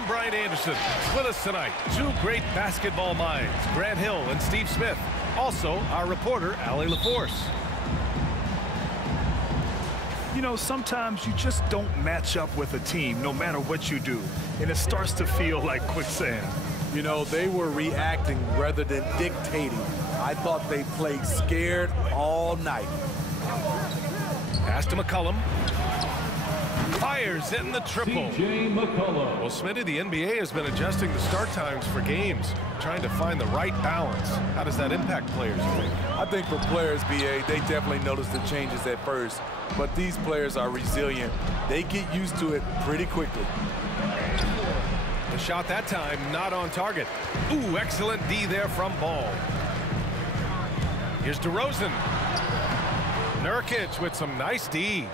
I'm Brian Anderson. With us tonight, two great basketball minds, Grant Hill and Steve Smith. Also, our reporter, Allie LaForce. You know, sometimes you just don't match up with a team, no matter what you do, and it starts to feel like quicksand. You know, they were reacting rather than dictating. I thought they played scared all night. Pass to McCollum. Fires in the triple. C.J. McCollum. Well, Smitty, the NBA has been adjusting the start times for games, trying to find the right balance. How does that impact players, you think? I think for players, BA, they definitely noticed the changes at first, but these players are resilient. They get used to it pretty quickly. The shot that time not on target. Ooh, excellent D there from Ball. Here's DeRozan. Nurkic with some nice D.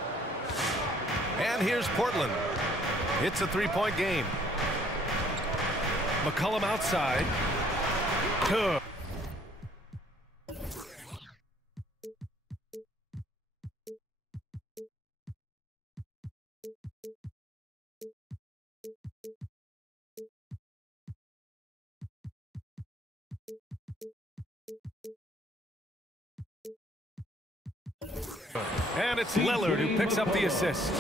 And here's Portland. It's a three-point game. McCollum outside. Good. And it's Lillard who picks up the assist.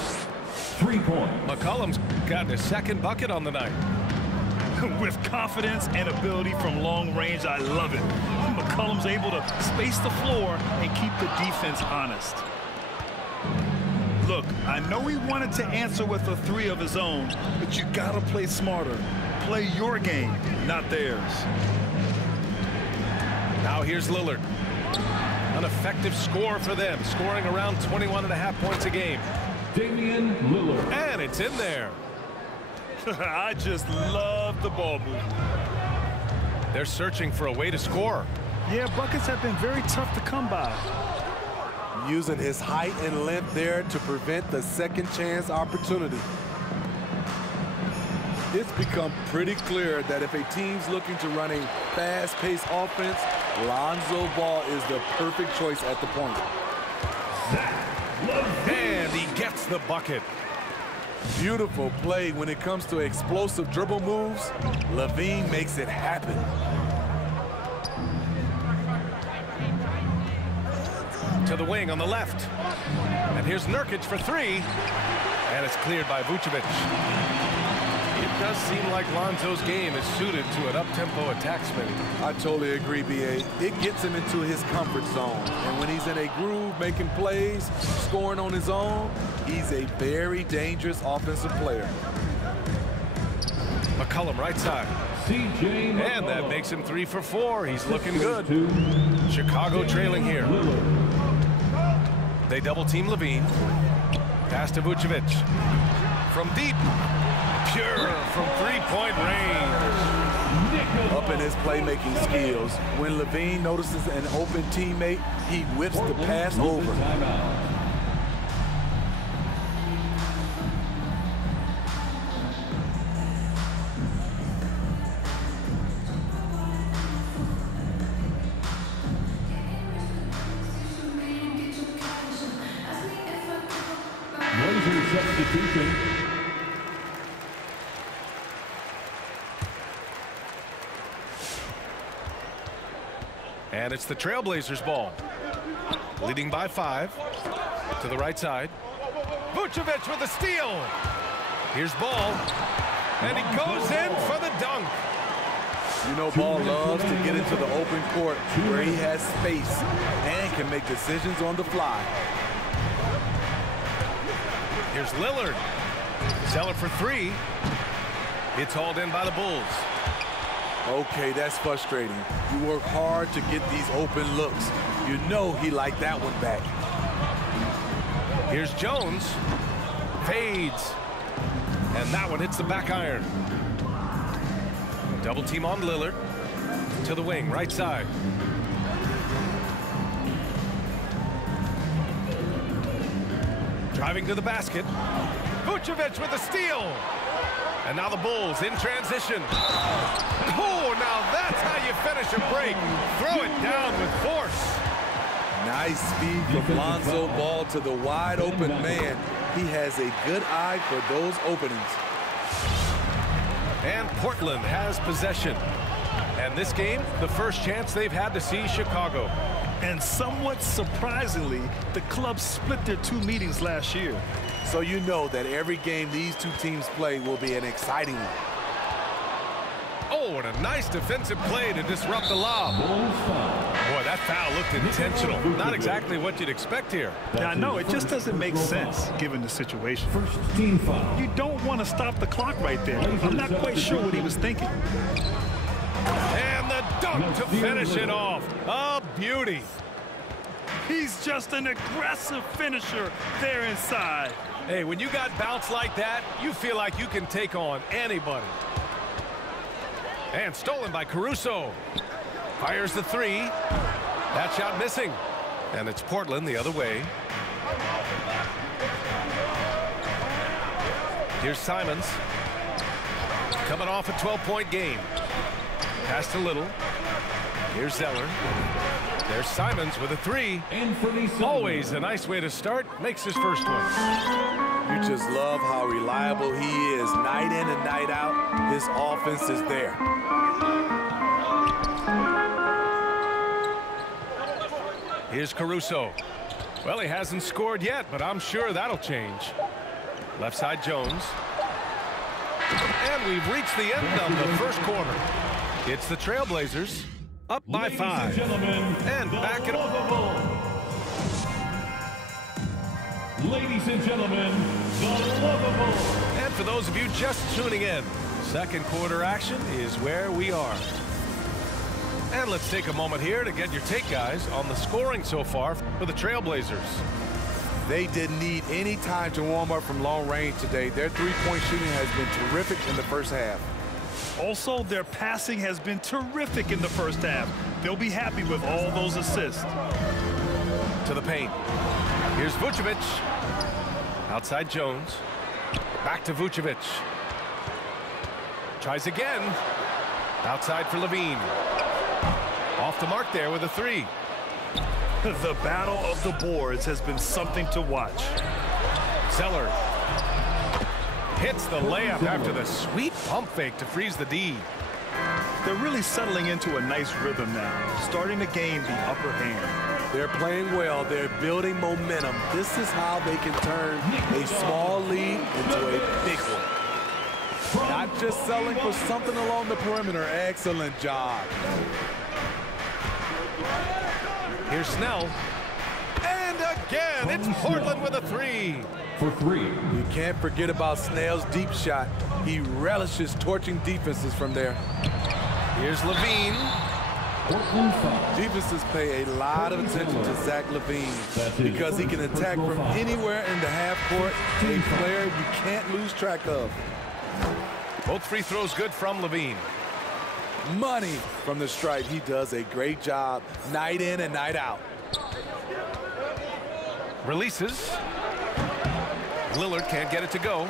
3 points. McCollum's gotten his second bucket on the night. With confidence and ability from long range, I love it. McCollum's able to space the floor and keep the defense honest. Look, I know he wanted to answer with a three of his own, but you gotta play smarter. Play your game, not theirs. Now here's Lillard. An effective score for them, scoring around 21.5 points a game. Damian Lillard. And it's in there. I just love the ball movement. They're searching for a way to score. Yeah, buckets have been very tough to come by. Using his height and length there to prevent the second chance opportunity. It's become pretty clear that if a team's looking to run a fast-paced offense, Lonzo Ball is the perfect choice at the point. And he gets the bucket. Beautiful play when it comes to explosive dribble moves. LaVine makes it happen. To the wing on the left. And here's Nurkic for three. And it's cleared by Vucevic. It does seem like Lonzo's game is suited to an up-tempo attack, Smitty. I totally agree, B.A. It gets him into his comfort zone. And when he's in a groove, making plays, scoring on his own, he's a very dangerous offensive player. McCollum right side. C.J. McCollum. And that makes him 3 for 4. He's looking good. Chicago trailing here. They double-team LaVine. Pass to Vucevic. From deep. Pure from three-point range. Up in his playmaking skills. When LaVine notices an open teammate, he whips the pass over. Blazers substitution. And it's the Trailblazers ball. Leading by 5. To the right side. Vucevic with the steal. Here's Ball. And he goes in for the dunk. You know, Ball loves to get into the open court where he has space and can make decisions on the fly. Here's Lillard. Zeller for 3. It's hauled in by the Bulls. Okay, that's frustrating. You work hard to get these open looks. You know he liked that one back. Here's Jones. Fades. And that one hits the back iron. Double team on Lillard. To the wing, right side. Driving to the basket. Vucevic with a steal. And now the Bulls in transition. Oh, now that's how you finish a break. Throw it down with force. Nice speed from Lonzo Ball to the wide open man. He has a good eye for those openings. And Portland has possession. And this game, the first chance they've had to see Chicago. And somewhat surprisingly, the club split their 2 meetings last year. So you know that every game these 2 teams play will be an exciting one. Oh, and a nice defensive play to disrupt the lob. Boy, that foul looked intentional. Not exactly what you'd expect here. Yeah, I know, it just doesn't make sense given the situation. First team foul. You don't want to stop the clock right there. I'm not quite sure what he was thinking. And the dunk to finish it off. A beauty. He's just an aggressive finisher there inside. Hey, when you got bounce like that, you feel like you can take on anybody. And stolen by Caruso. Fires the 3. That shot missing. And it's Portland the other way. Here's Simons. Coming off a 12-point game. Pass to Little. Here's Zeller. There's Simons with a 3. Always a nice way to start. Makes his first one. You just love how reliable he is night in and night out. His offense is there. Here's Caruso. Well, he hasn't scored yet, but I'm sure that'll change. Left side Jones. And we've reached the end of the first quarter. It's the Trailblazers up by 5. And back it up. Ladies and gentlemen, the Lovables. And for those of you just tuning in, second quarter action is where we are. And let's take a moment here to get your take, guys, on the scoring so far for the Trailblazers. They didn't need any time to warm up from long range today. Their 3-point shooting has been terrific in the first half. Also, their passing has been terrific in the first half. They'll be happy with all those assists. To the paint. Here's Vucevic. Outside Jones. Back to Vucevic. Tries again. Outside for Levine. Off the mark there with a 3. The battle of the boards has been something to watch. Zeller hits the layup after the sweet pump fake to freeze the D. They're really settling into a nice rhythm now, starting to gain the upper hand. They're playing well. They're building momentum. This is how they can turn a small lead into a big one. Not just selling for something along the perimeter. Excellent job. Here's Snell. And again, it's Portland with a 3. For 3. You can't forget about Snell's deep shot. He relishes torching defenses from there. Here's Levine. Portland foul. Defenses pay a lot of attention to Zach Levine because he can attack from anywhere in the half court. A player you can't lose track of. Both free throws good from Levine. Money from the stripe. He does a great job night in and night out. Releases. Lillard can't get it to go.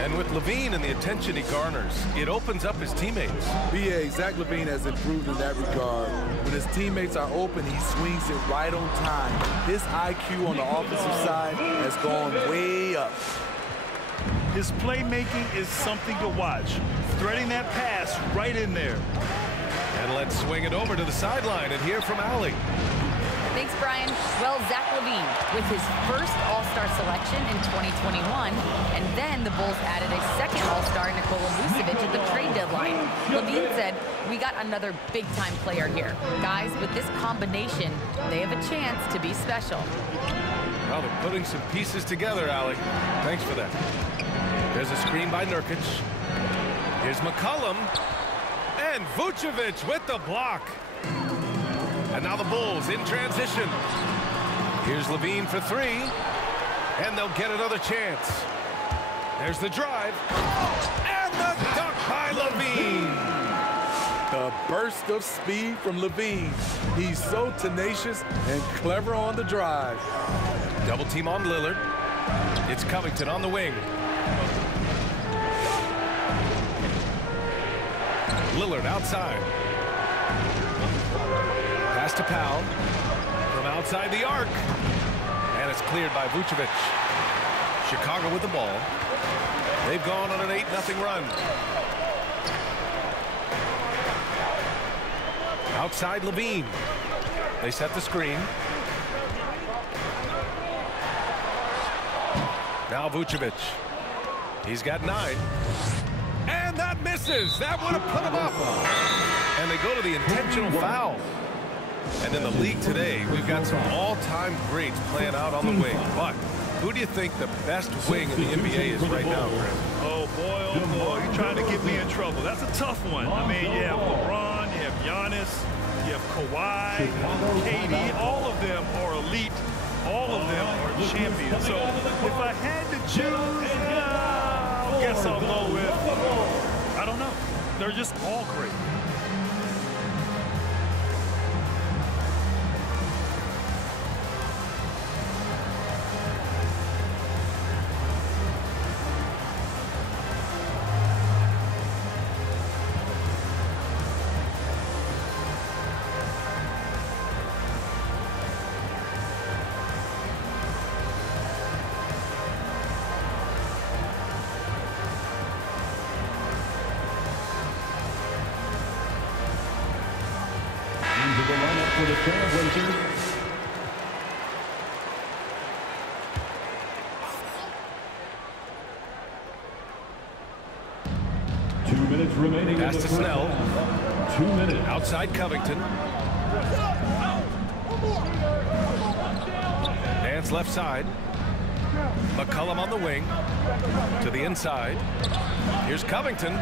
And with Levine and the attention he garners, it opens up his teammates. B.A. Zach Levine has improved in that regard. When his teammates are open, he swings it right on time. His IQ on the offensive side has gone way up. His playmaking is something to watch. Threading that pass right in there. And let's swing it over to the sideline and hear from Allie. Thanks, Brian. Well, Zach Levine with his first All-Star selection in 2021, and then the Bulls added a second All-Star, Nikola Vucevic, at the trade deadline. Levine said, "We got another big-time player here. Guys, with this combination, they have a chance to be special." Well, they're putting some pieces together, Allie. Thanks for that. There's a screen by Nurkic. Here's McCollum. And Vucevic with the block. And now the Bulls in transition. Here's Levine for 3. And they'll get another chance. There's the drive. And the dunk by Levine. The burst of speed from Levine. He's so tenacious and clever on the drive. Double team on Lillard. It's Covington on the wing. Lillard outside. Pass to Powell from outside the arc. And it's cleared by Vucevic. Chicago with the ball. They've gone on an 8-0 run. Outside Levine. They set the screen. Now Vucevic. He's got 9. And that misses. That would have put him up. And they go to the intentional foul. And in the league today, we've got some all-time greats playing out on the wing. But who do you think the best wing in the NBA is right now, Chris? Oh, boy, you're trying to get me in trouble. That's a tough one. I mean, you have LeBron, you have Giannis, you have Kawhi, KD. All of them are elite. All of them are champions. So if I had to choose, I guess I'll go with, I don't know. They're just all great. The lineup for the Trailblazers. Two minutes remaining. Pass to Snell. 2 minutes. Outside Covington. Nance left side. McCollum on the wing. To the inside. Here's Covington.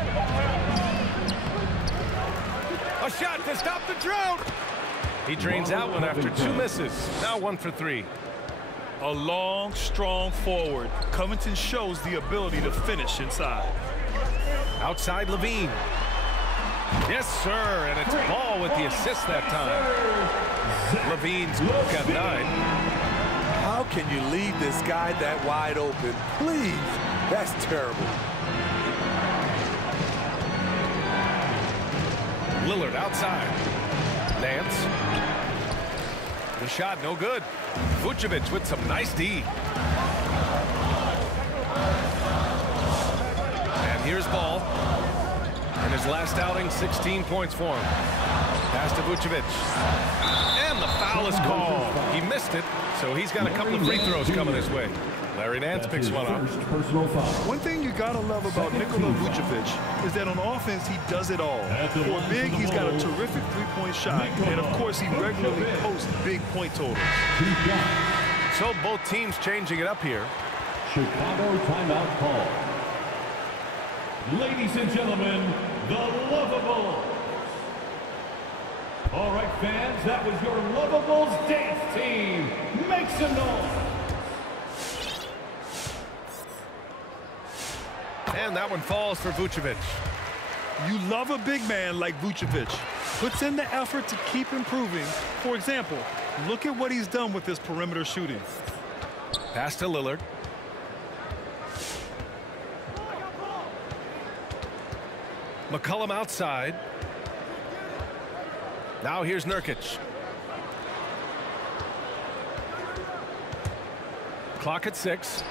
A shot to stop the drought. He drains out one after 2 misses. Now 1 for 3. A long, strong forward. Covington shows the ability to finish inside. Outside Levine. Yes, sir. And it's Ball with the assist that time. Levine's got 9. How can you leave this guy that wide open? Please. That's terrible. Lillard outside. Nance. The shot no good. Vucevic with some nice D. And here's Ball. In his last outing, 16 points for him. Pass to Vucevic. And the foul is called. He missed it, so he's got a couple of free throws coming his way. Larry Nance picks one up. One thing you gotta love about Nikola Vucevic is that on offense he does it all. For a big, he's got a terrific three-point shot, and of course he regularly posts big point totals. So both teams changing it up here. Chicago timeout call. Ladies and gentlemen, the Lovables. All right, fans, that was your Lovables dance team. Make some noise. And that one falls for Vucevic. You love a big man like Vucevic. Puts in the effort to keep improving. For example, look at what he's done with his perimeter shooting. Pass to Lillard. McCollum outside. Now here's Nurkic. Clock at 6.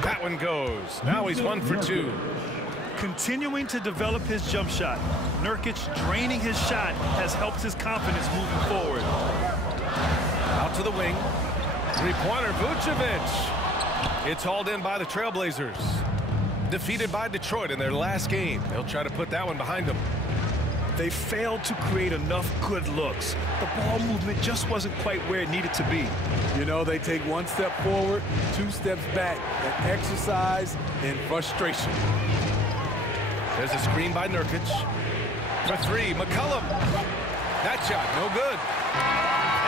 That one goes. Now he's 1 for 2. Continuing to develop his jump shot. Nurkic draining his shot has helped his confidence moving forward. Out to the wing. Three-pointer, Vucevic. It's hauled in by the Trailblazers. Defeated by Detroit in their last game. They'll try to put that one behind them. They failed to create enough good looks. The ball movement just wasn't quite where it needed to be. You know, they take 1 step forward, 2 steps back, and exercise in frustration. There's a screen by Nurkic. For 3, McCollum. That shot, no good.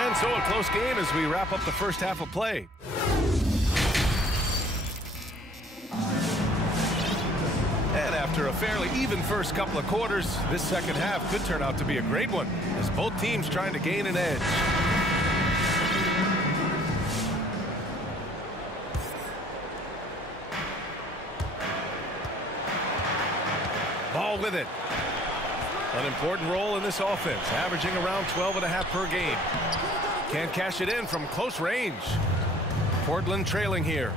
And so a close game as we wrap up the first half of play. And after a fairly even first couple of quarters, this second half could turn out to be a great one as both teams trying to gain an edge. Ball with it. An important role in this offense, averaging around 12.5 per game. Can't cash it in from close range. Portland trailing here.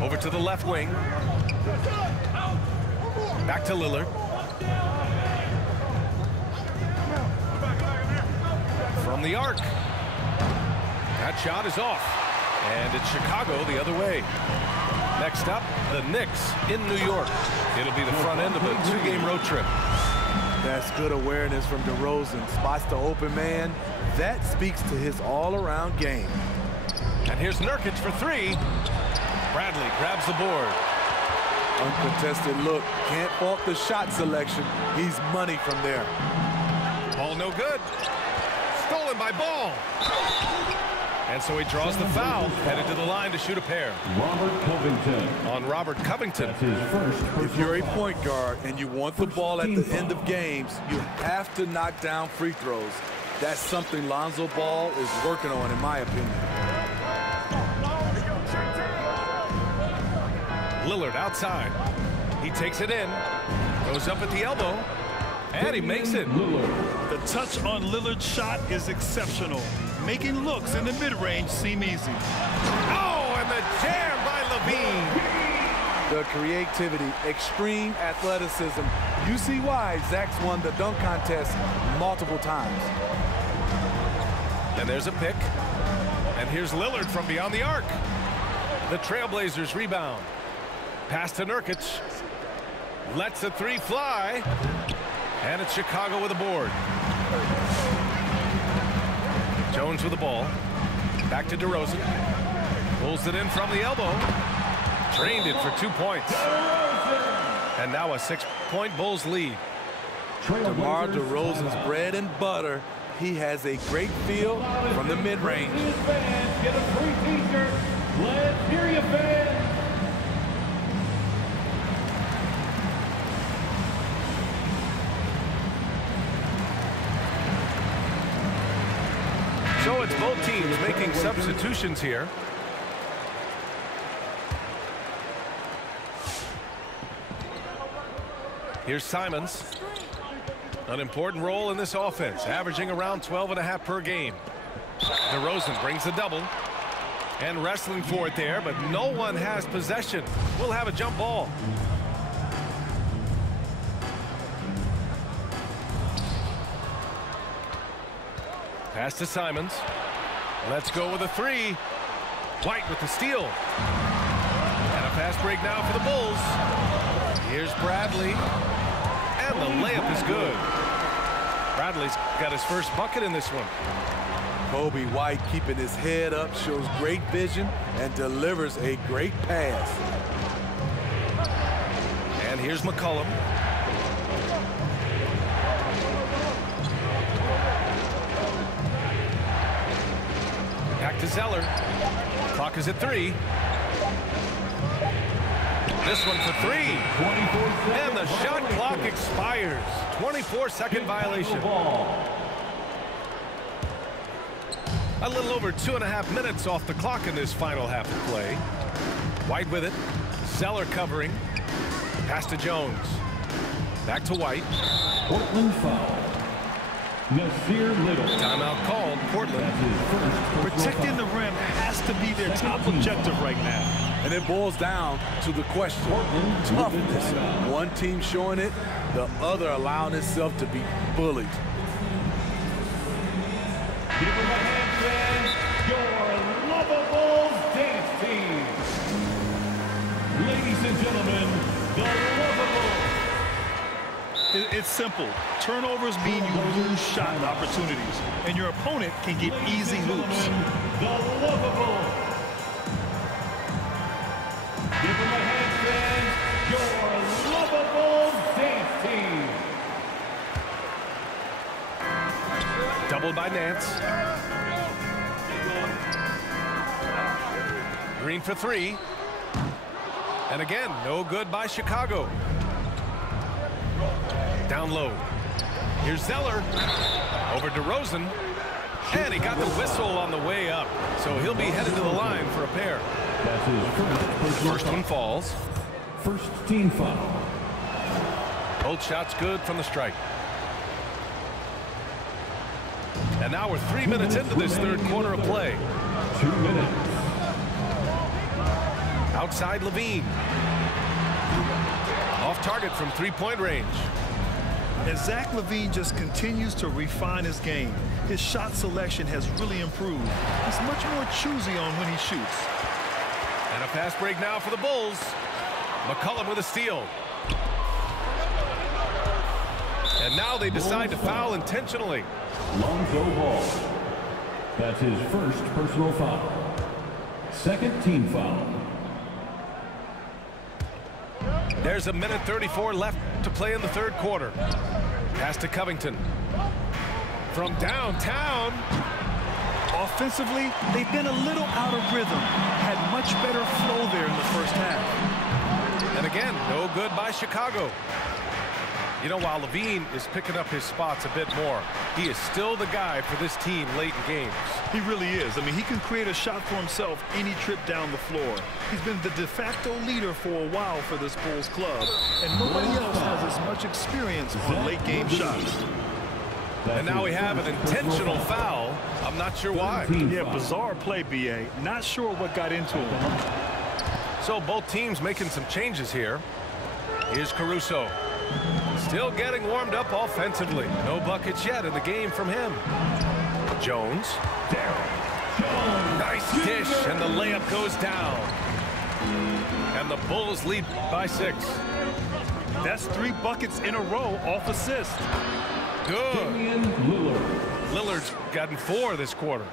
Over to the left wing. Back to Lillard. From the arc. That shot is off. And it's Chicago the other way. Next up, the Knicks in New York. It'll be the front end of a 2-game road trip. That's good awareness from DeRozan. Spots the open man. That speaks to his all-around game. And here's Nurkic for 3. Bradley grabs the board. Uncontested look. Can't fault the shot selection. He's money from there. Ball no good. Stolen by Ball. And so he draws the foul, headed to the line to shoot a pair. Robert Covington. On Robert Covington. That's his first. If you're a point guard and you want the ball at the end of games, you have to knock down free throws. That's something Lonzo Ball is working on, in my opinion. Lillard outside. He takes it in. Goes up at the elbow. And he makes it. The touch on Lillard's shot is exceptional. Making looks in the mid-range seem easy. Oh, and the jam by Levine. The creativity, extreme athleticism. You see why Zach's won the dunk contest multiple times. And there's a pick. And here's Lillard from beyond the arc. The Trailblazers rebound. Pass to Nurkic. Lets the 3 fly. And it's Chicago with a board. Jones with the ball. Back to DeRozan. Pulls it in from the elbow. Drained it for 2 points. And now a 6-point Bulls lead. DeMar DeRozan's bread and butter. He has a great feel from the mid-range. Get a free t-shirt. Let's hear you, fans. So it's both teams making substitutions here. Here's Simons. An important role in this offense, averaging around 12.5 per game. DeRozan brings the double. And wrestling for it there, but no one has possession. We'll have a jump ball. Pass to Simons. Let's go with a 3. White with the steal. And a fast break now for the Bulls. Here's Bradley. And the layup is good. Bradley's got his first bucket in this one. Kobe White keeping his head up, shows great vision, and delivers a great pass. And here's McCollum. Back to Zeller. Clock is at 3. This one for 3. And the shot clock expires. 24-second violation. A little over 2.5 minutes off the clock in this final half of play. White with it. Zeller covering. Pass to Jones. Back to White. Portland foul. Nasir Little. Timeout called. Portland. Protecting the rim has to be their top objective right now. And it boils down to the question. Toughness. One team showing it, the other allowing itself to be bullied. Give them a hand, fans. Your Lovables dance team. Ladies and gentlemen, the Lovables. It's simple. Turnovers mean you lose shot opportunities, and your opponent can get easy hoops. The Lovables. Give them a hand, fans. Your Lovables dance team. Doubled by Nance. Green for 3. And again, no good by Chicago. Down low. Here's Zeller. Over DeRozan. And he got the whistle on the way up. So he'll be headed to the line for a pair. That's his First one falls. First team foul. Both shots good from the strike. And now we're 3 minutes into this third quarter of play. 2 minutes. Outside Levine. Off target from three-point range. And Zach LaVine just continues to refine his game. His shot selection has really improved. He's much more choosy on when he shoots. And a fast break now for the Bulls. McCollum with a steal. And now they decide to foul intentionally. Lonzo Ball. That's his first personal foul. Second team foul. There's a minute 34 left to play in the third quarter. Pass to Covington. From downtown. Offensively, they've been a little out of rhythm. Had much better flow there in the first half. And again, no good by Chicago. You know, while Levine is picking up his spots a bit more, he is still the guy for this team late in games. He really is. I mean, he can create a shot for himself any trip down the floor. He's been the de facto leader for a while for this Bulls club, and nobody else has as much experience on late game shots. And now we have an intentional foul. I'm not sure why. Yeah, bizarre play, B.A. Not sure what got into him. So both teams making some changes here. Here's Caruso. Still getting warmed up offensively. No buckets yet in the game from him. Jones. Nice dish, and the layup goes down. And the Bulls lead by 6. That's 3 buckets in a row off assist. Good. Lillard. Lillard's gotten 4 this quarter.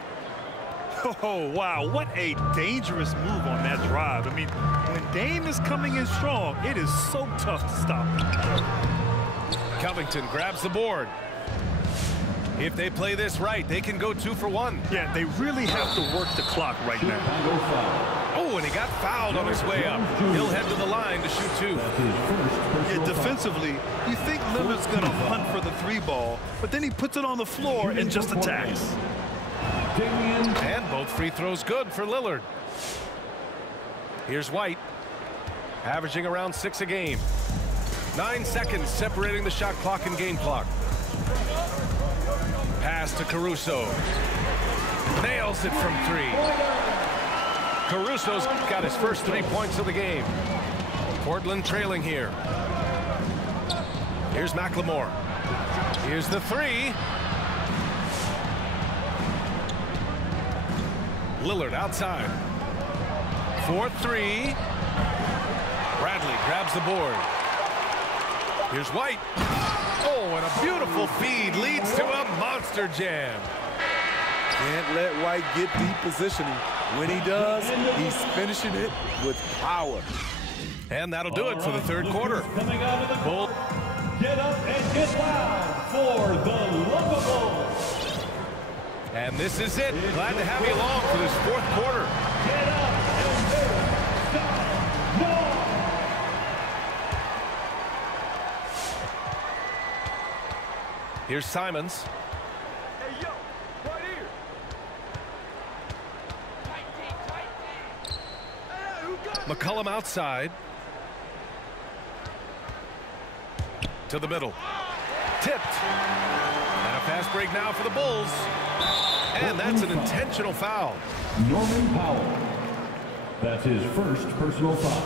Oh, wow. What a dangerous move on that drive. I mean, when Dame is coming in strong, it is so tough to stop him. Covington grabs the board. If they play this right, they can go 2 for 1. Yeah, they really have to work the clock right now. Chicago foul. Oh, and he got fouled on his way up. He'll head to the line to shoot 2. That's his first personal Yeah, foul. defensively, you think Lillard's going to hunt for the 3 ball, but then he puts it on the floor and just attacks. And both free throws good for Lillard. Here's White, averaging around 6 a game. 9 seconds separating the shot clock and game clock. Pass to Caruso. Nails it from 3. Caruso's got his first 3 points of the game. Portland trailing here. Here's McLemore. Here's the 3. Lillard outside. 4-3. Bradley grabs the board. Here's White. Oh, and a beautiful feed leads to a monster jam. Can't let White get deep positioning. When he does, he's finishing it with power. And that'll do it for the third quarter. Coming out of the Bull. Get up and get loud for the Lovables. And this is it. Glad to have you along for this fourth quarter. Get up and make stop now. Here's Simons. Hey, yo, right here. McCollum outside. To the middle. Tipped. And a fast break now for the Bulls. And that's an intentional foul. Norman Powell. That's his first personal foul.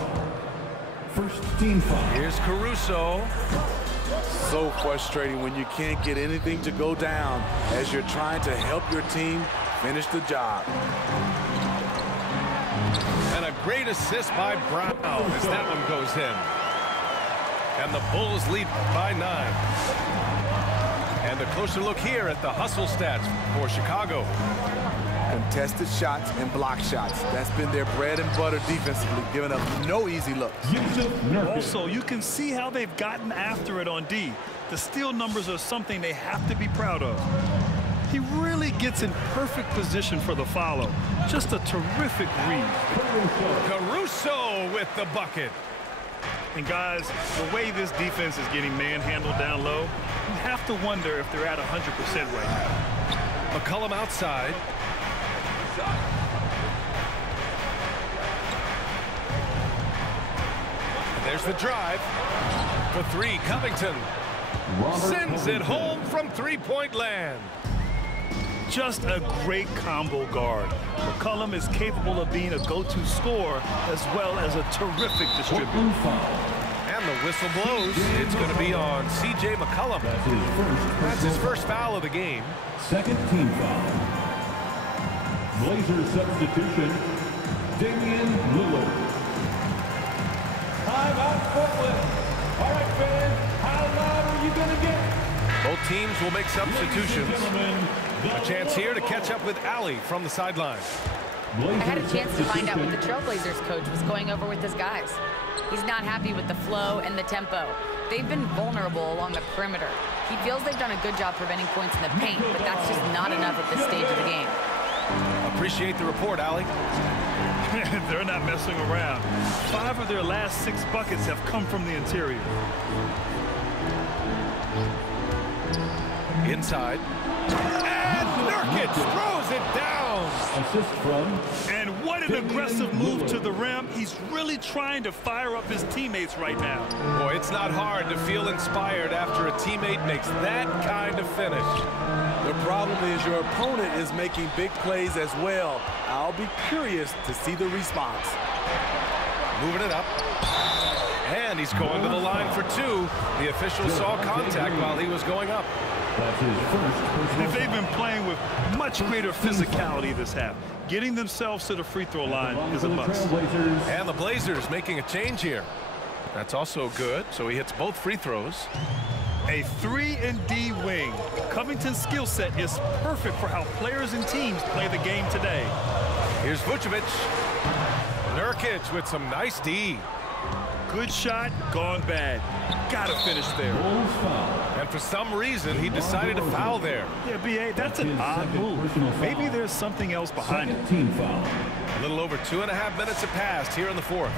First team foul. Here's Caruso. So frustrating when you can't get anything to go down as you're trying to help your team finish the job. And a great assist by Brown as that one goes in. And the Bulls lead by 9. And a closer look here at the hustle stats for Chicago. Contested shots and block shots. That's been their bread and butter defensively, giving up no easy looks. Also, you can see how they've gotten after it on D. The steal numbers are something they have to be proud of. He really gets in perfect position for the follow. Just a terrific read. Caruso with the bucket. And guys, the way this defense is getting manhandled down low, you have to wonder if they're at 100% right now. McCollum outside. And there's the drive. For 3, Covington. Sends it home from three-point land. just a great combo guard. McCollum is capable of being a go-to scorer as well as a terrific distributor. Portland foul. And the whistle blows. It's going to be on C.J. McCollum. That's his first foul of the game. Second team foul. Blazers substitution, Damian Lillard. Timeout, Portland. All right, fans, how loud are you going to get? Both teams will make substitutions. A chance here to catch up with Allie from the sideline. I had a chance to find out what the Trailblazers coach was going over with his guys. He's not happy with the flow and the tempo. They've been vulnerable along the perimeter. He feels they've done a good job preventing points in the paint, but that's just not enough at this stage of the game. Appreciate the report, Allie. They're not messing around. 5 of their last 6 buckets have come from the interior. Inside. And Nurkic throws it down. Assist from. And what an aggressive move to the rim. He's really trying to fire up his teammates right now. Boy, it's not hard to feel inspired after a teammate makes that kind of finish. The problem is your opponent is making big plays as well. I'll be curious to see the response. Moving it up. And he's going to the line for 2. The official saw contact while he was going up. That's his first personal They've been playing with much greater physicality this half. Getting themselves to the free throw line is a must. And the Blazers making a change here. That's also good, so he hits both free throws. A 3-and-D wing. Covington's skill set is perfect for how players and teams play the game today. Here's Vucevic. Nurkic with some nice D. Good shot, gone bad. Gotta finish there. And for some reason, he decided to foul there. Yeah, B.A., that's an odd move. Maybe there's something else behind it. Team foul. A little over 2.5 minutes have passed here in the 4th.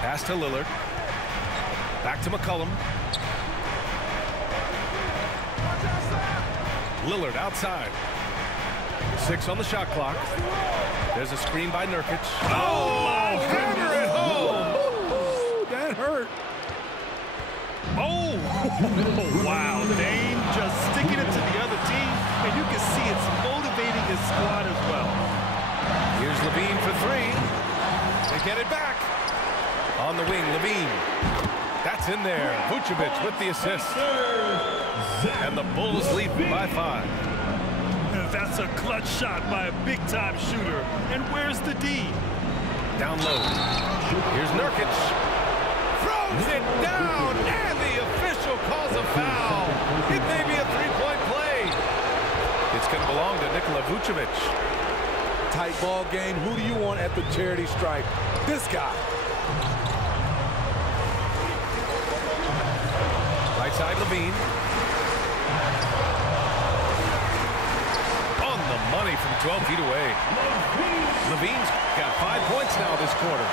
Pass to Lillard. Back to McCollum. Lillard outside. 6 on the shot clock. There's a screen by Nurkic. Oh, hammer it home. That hurt. Oh, wow. Dame just sticking it to the other team, and you can see it's motivating his squad as well. Here's Levine for 3. They get it back. On the wing, Levine. That's in there. Vucevic with the assist. And the Bulls lead by 5. That's a clutch shot by a big-time shooter. And where's the D? Down low. Here's Nurkic. Throws it down, and the official calls a foul. It may be a 3-point play. It's going to belong to Nikola Vucevic. Tight ball game. Who do you want at the charity stripe? This guy. Right side, Levine. On the money from 12 feet away. Levine's got 5 points now this quarter.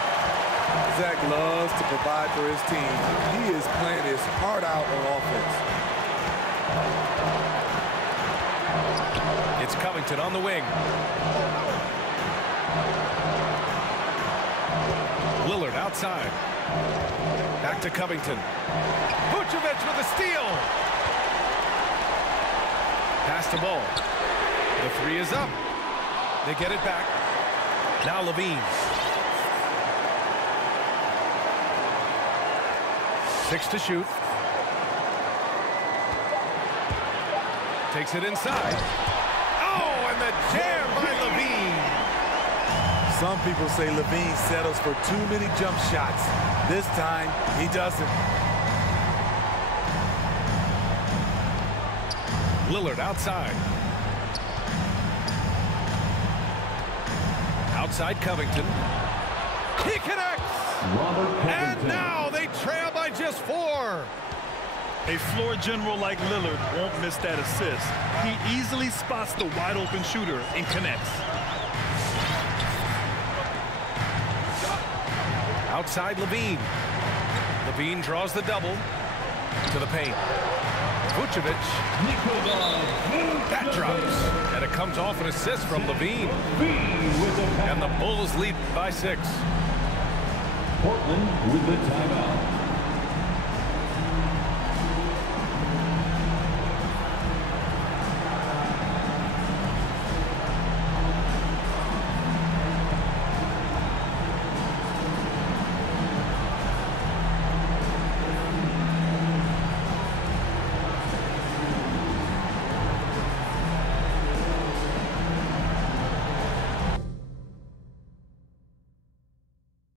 Zach loves to provide for his team. He is playing his heart out on offense. It's Covington on the wing. Lillard outside. Back to Covington. Vucevic with a steal. Pass to Ball. The 3 is up. They get it back. Now Levine. 6 to shoot. Takes it inside. Oh, and the jam by Levine. Some people say Levine settles for too many jump shots. This time, he doesn't. Lillard outside. Outside Covington. He connects. And now they trail by just 4. A floor general like Lillard won't miss that assist. He easily spots the wide open shooter and connects. Outside Levine. Levine draws the double to the paint. Vucevic. That drops. And it comes off an assist from Levine. And the Bulls lead by 6. Portland with the timeout.